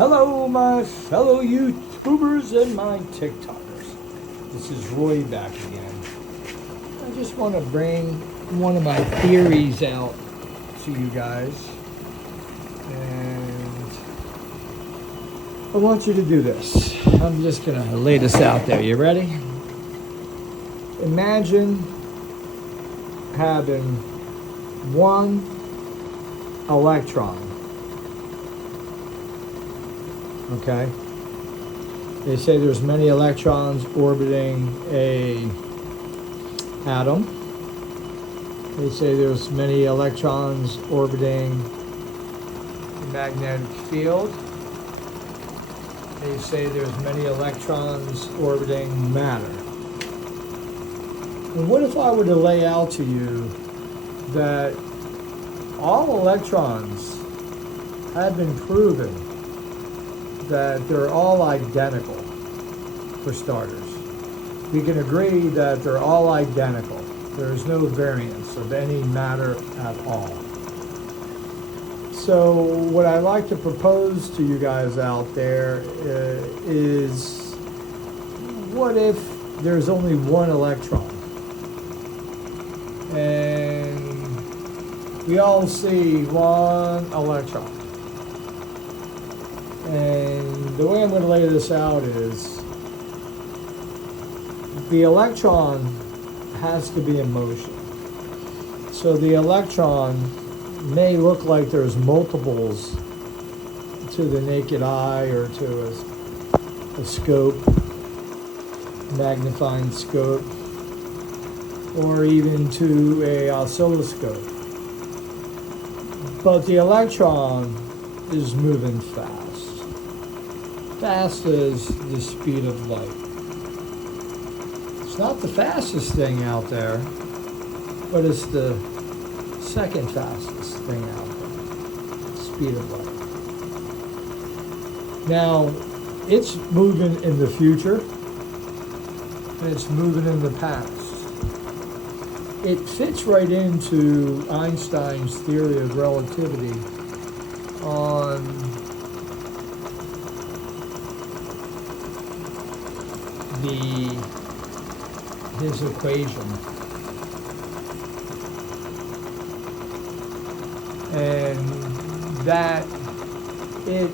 Hello, my fellow YouTubers and my TikTokers. This is Roy back again. I just want to bring one of my theories out to you guys. And I want you to do this. I'm just going to lay this out there. You ready? Imagine having one electron. Okay? They say there's many electrons orbiting a atom. They say there's many electrons orbiting a magnetic field. They say there's many electrons orbiting matter. And what if I were to lay out to you that all electrons have been proven that they're all identical, for starters. We can agree that they're all identical. There's no variance of any matter at all. So what I like to propose to you guys out there is, what if there's only one electron? And we all see one electron. And the way I'm going to lay this out is, the electron has to be in motion. So the electron may look like there's multiples to the naked eye or to a scope, magnifying scope, or even to a oscilloscope. But the electron is moving fast. Fast as the speed of light. It's not the fastest thing out there, but it's the second fastest thing out there. Speed of light. Now, it's moving in the future, and it's moving in the past. It fits right into Einstein's theory of relativity on his equation. And that it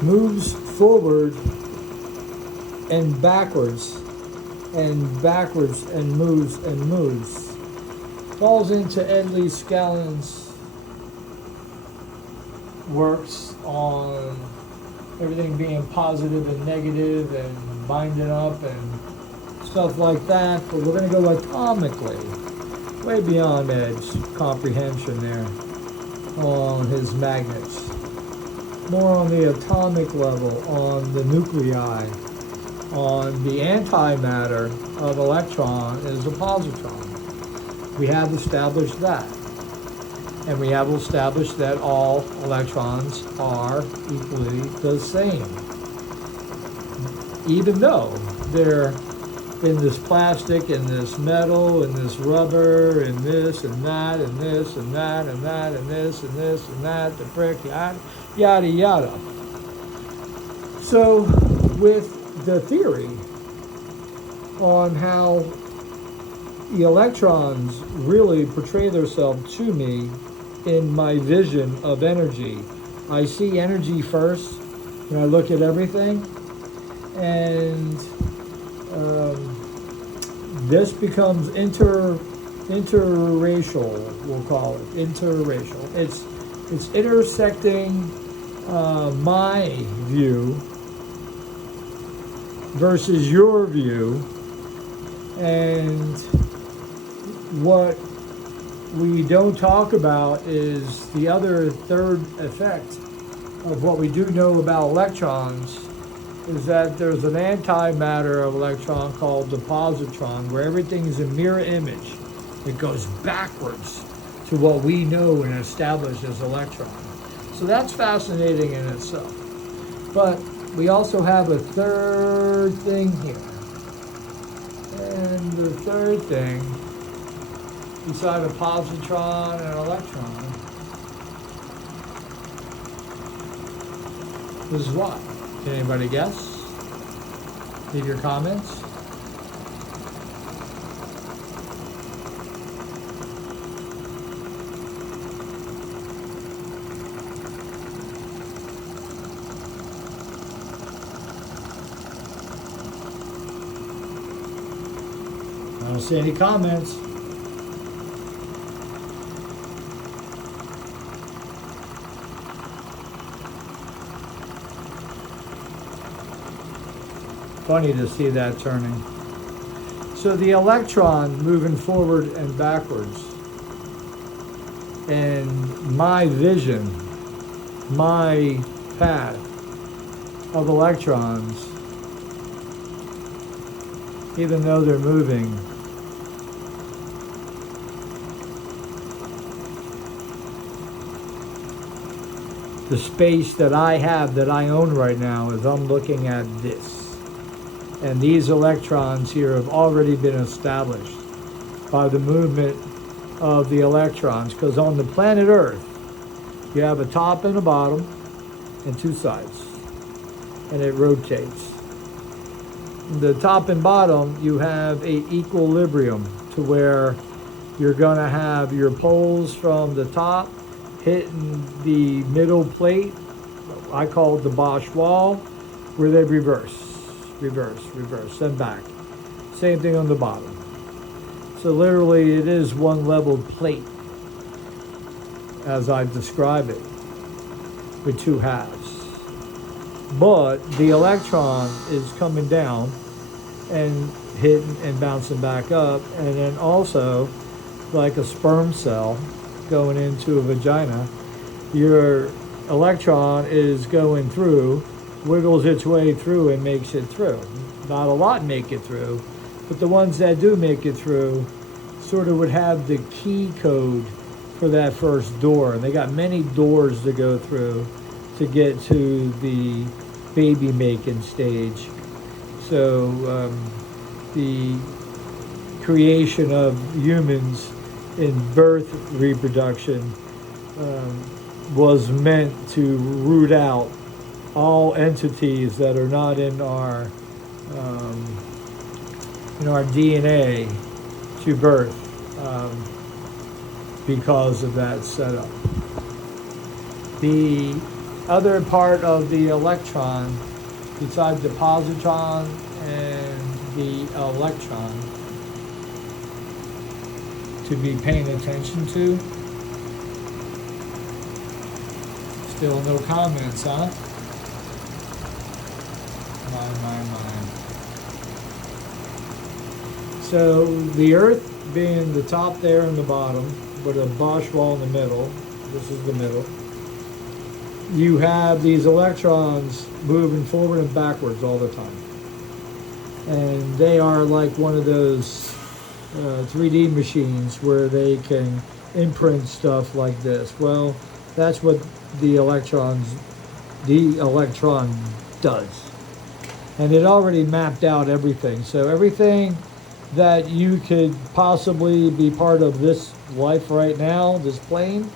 moves forward and backwards and moves. Falls into Ed Lee Scanlon's works on everything being positive and negative and binding up and stuff like that, but we're going to go atomically, way beyond Ed's comprehension there on his magnets. More on the atomic level, on the nuclei, on the antimatter of electron is a positron. We have established that. And we have established that all electrons are equally the same. Even though they're in this plastic, and this metal, and this rubber, and this, and that, and this, and that, and that, and this, and this, and that, the brick, yada, yada. So, with the theory on how the electrons really portray themselves to me in my vision of energy, I see energy first when I look at everything, and this becomes interracial, we'll call it, interracial. It's intersecting my view versus your view, and what we don't talk about is the other third effect of what we do know about electrons, is that there's an antimatter of electron called the positron, where everything is a mirror image. It goes backwards to what we know and establish as electron. So that's fascinating in itself. But we also have a third thing here. And the third thing, beside a positron and an electron, This is why. Can anybody guess? Leave your comments. I don't see any comments. Funny to see that turning. So the electron moving forward and backwards, and my vision, my path of electrons, even though they're moving, the space that I have, that I own right now, is I'm looking at this. And these electrons here have already been established by the movement of the electrons, because on the planet Earth, you have a top and a bottom and two sides, and it rotates. The top and bottom, you have a equilibrium to where you're going to have your poles from the top hitting the middle plate, I call it the Bosch wall, where they reverse, and back. Same thing on the bottom. So literally it is one leveled plate, as I've described it, with two halves. But the electron is coming down and hitting and bouncing back up, and then also, like a sperm cell going into a vagina, your electron is going through, wiggles its way through and makes it through. Not a lot make it through, but the ones that do make it through sort of would have the key code for that first door. And they got many doors to go through to get to the baby making stage. So the creation of humans in birth reproduction was meant to root out all entities that are not in our DNA to birth, because of that setup. The other part of the electron, besides the positron and the electron, to be paying attention to. Still no comments, huh? My. So the Earth being the top there and the bottom, with a Bosch wall in the middle, this is the middle, you have these electrons moving forward and backwards all the time. And they are like one of those 3D machines where they can imprint stuff like this. Well, that's what the electron does. And it already mapped out everything. So everything that you could possibly be part of this life right now, this plane,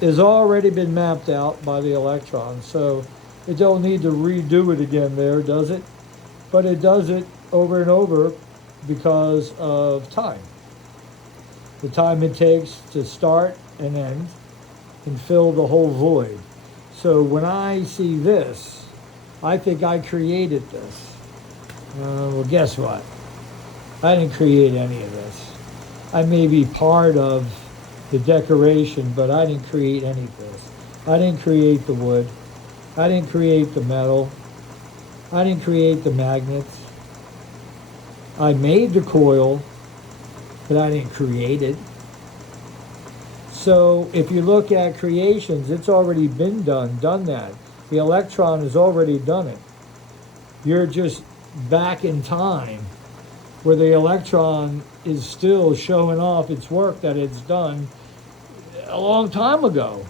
has already been mapped out by the electron. So it don't need to redo it again there, does it? But it does it over and over because of time. The time it takes to start and end and fill the whole void. So when I see this, I think I created this. Well, guess what? I didn't create any of this. I may be part of the decoration, but I didn't create any of this. I didn't create the wood. I didn't create the metal. I didn't create the magnets. I made the coil, but I didn't create it. So if you look at creations, it's already been done that. The electron has already done it. You're just back in time where the electron is still showing off its work that it's done a long time ago.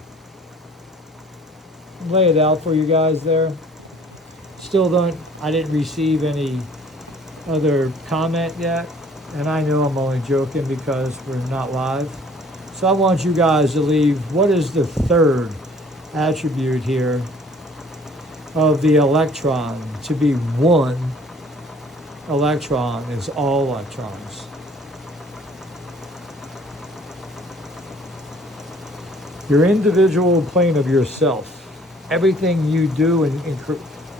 Lay it out for you guys there. I didn't receive any other comment yet. And I know I'm only joking because we're not live. So I want you guys to leave, what is the third attribute here of the electron to be one electron is all electrons. Your individual plane of yourself, everything you do and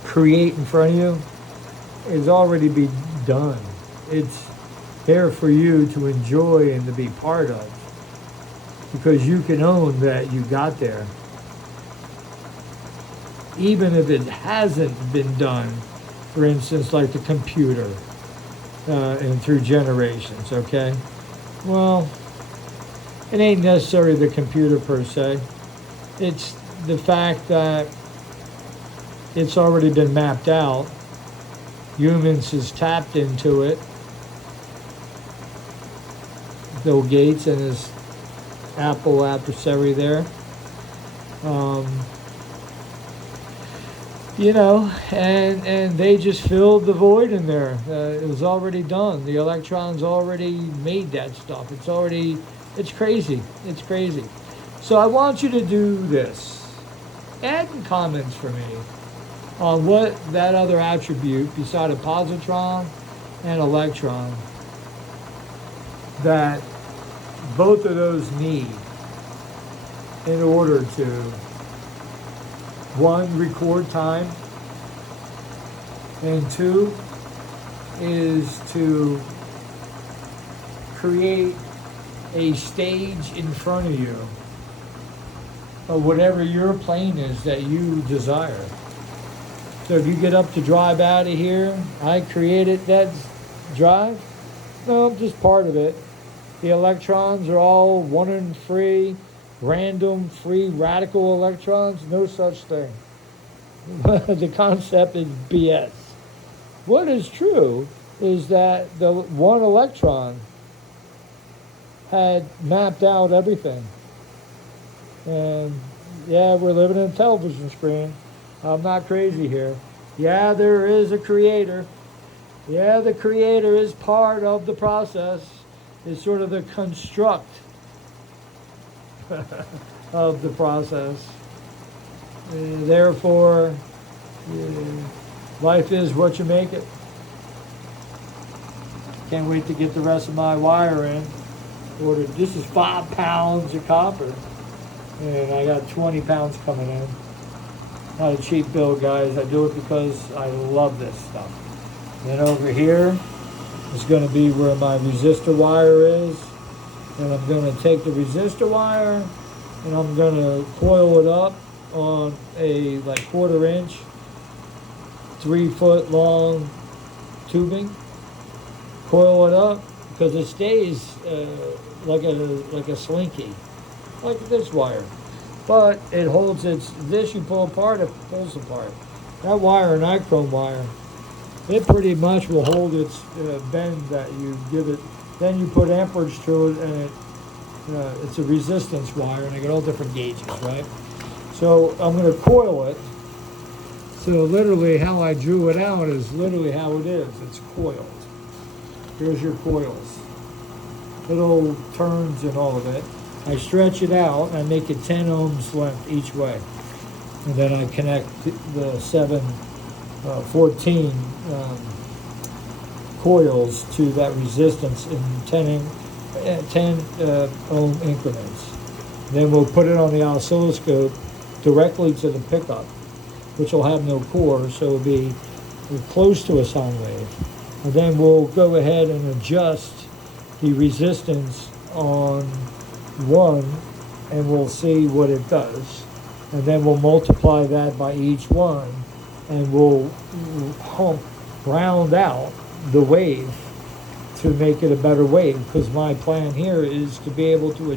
create in front of you is already be done. It's there for you to enjoy and to be part of, because you can own that you got there. Even if it hasn't been done, for instance, like the computer, and through generations, okay? Well, it ain't necessarily the computer per se. It's the fact that it's already been mapped out. Humans has tapped into it. Bill Gates and his Apple adversary there. You know, and they just filled the void in there. It was already done. The electrons already made that stuff. It's crazy. It's crazy. So I want you to do this. Add comments for me on what that other attribute beside a positron and electron that both of those need in order to, one, record time, and two, is to create a stage in front of you of whatever your plane is that you desire. So if you get up to drive out of here, I created that drive. No, I'm just part of it. The electrons are all one and free, random, free, radical electrons. No such thing. The concept is BS. What is true is that the one electron had mapped out everything. And yeah, we're living in a television screen. I'm not crazy here. Yeah, there is a creator. Yeah, the creator is part of the process. It's sort of the construct of the process. Therefore, life is what you make it. Can't wait to get the rest of my wire in. This is 5 pounds of copper, and I got 20 pounds coming in. Not a cheap bill, guys. I do it because I love this stuff. Then over here is going to be where my resistor wire is, and I'm going to take the resistor wire and I'm going to coil it up on a like 1/4 inch, 3 foot long tubing. Coil it up because it stays like a slinky, like this wire. But it holds this you pull apart, it pulls apart. That wire, nichrome wire, it pretty much will hold its bend that you give it. Then you put amperage to it, and it's a resistance wire, and I got all different gauges, right? So I'm going to coil it. So literally how I drew it out is literally how it is. It's coiled. Here's your coils. Little turns and all of it. I stretch it out, I make it 10 ohms length each way. And then I connect the 14 coils to that resistance in 10 ohm increments. Then we'll put it on the oscilloscope directly to the pickup, which will have no core, so it'll be close to a sine wave. And then we'll go ahead and adjust the resistance on one, and we'll see what it does. And then we'll multiply that by each one, and we'll round out the wave to make it a better wave, because my plan here is to be able to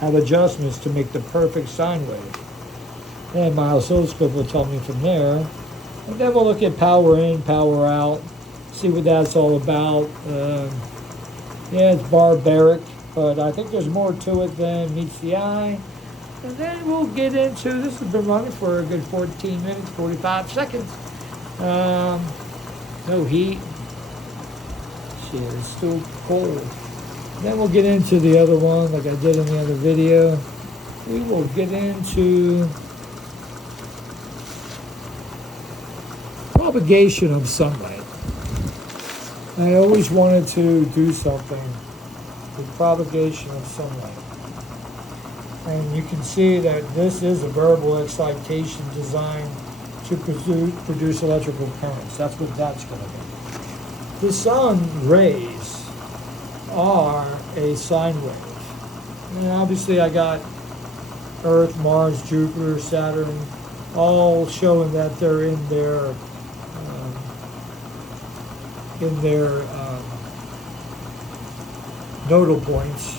have adjustments to make the perfect sine wave. And my oscilloscope will tell me from there. And then we'll look at power in, power out, see what that's all about. Yeah, it's barbaric, but I think there's more to it than meets the eye. And then we'll get into, this has been running for a good 14 minutes, 45 seconds. No heat. Shit, it's still cold. Then we'll get into the other one, like I did in the other video. We will get into propagation of sunlight. I always wanted to do something with propagation of sunlight. And you can see that this is a variable excitation designed to produce electrical currents. That's what that's going to be. The sun rays are a sine wave. And obviously I got Earth, Mars, Jupiter, Saturn, all showing that they're in their nodal points.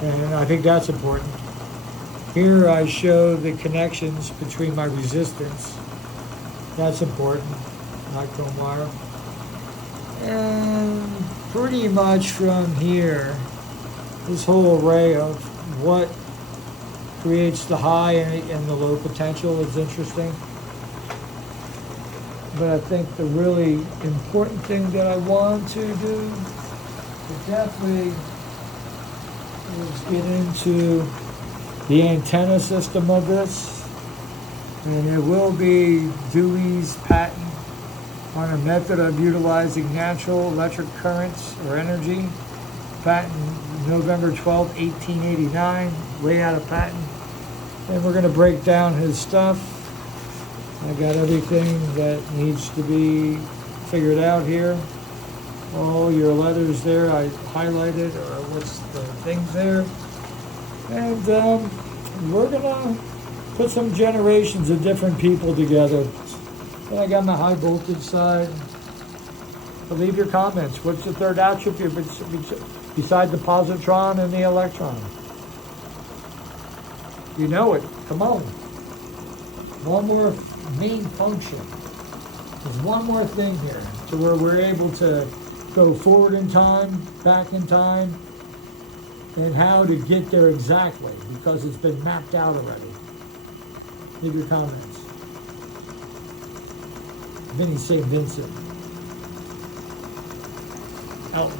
And I think that's important. Here I show the connections between my resistance. That's important, nichrome wire. And pretty much from here, this whole array of what creates the high and the low potential is interesting. But I think the really important thing that I want to do is definitely get into the antenna system of this. And it will be Dewey's patent on a method of utilizing natural electric currents or energy. Patent November 12, 1889, way out of patent. And we're going to break down his stuff. I got everything that needs to be figured out here. All your letters there I highlighted, or what's the things there. And we're going to put some generations of different people together. And I got my high voltage side. So leave your comments. What's the third attribute beside the positron and the electron? You know it. Come on. One more main function. There's one more thing here to where we're able to go forward in time, back in time, and how to get there exactly, because it's been mapped out already. Leave your comments. Vinny St. Vincent. Out.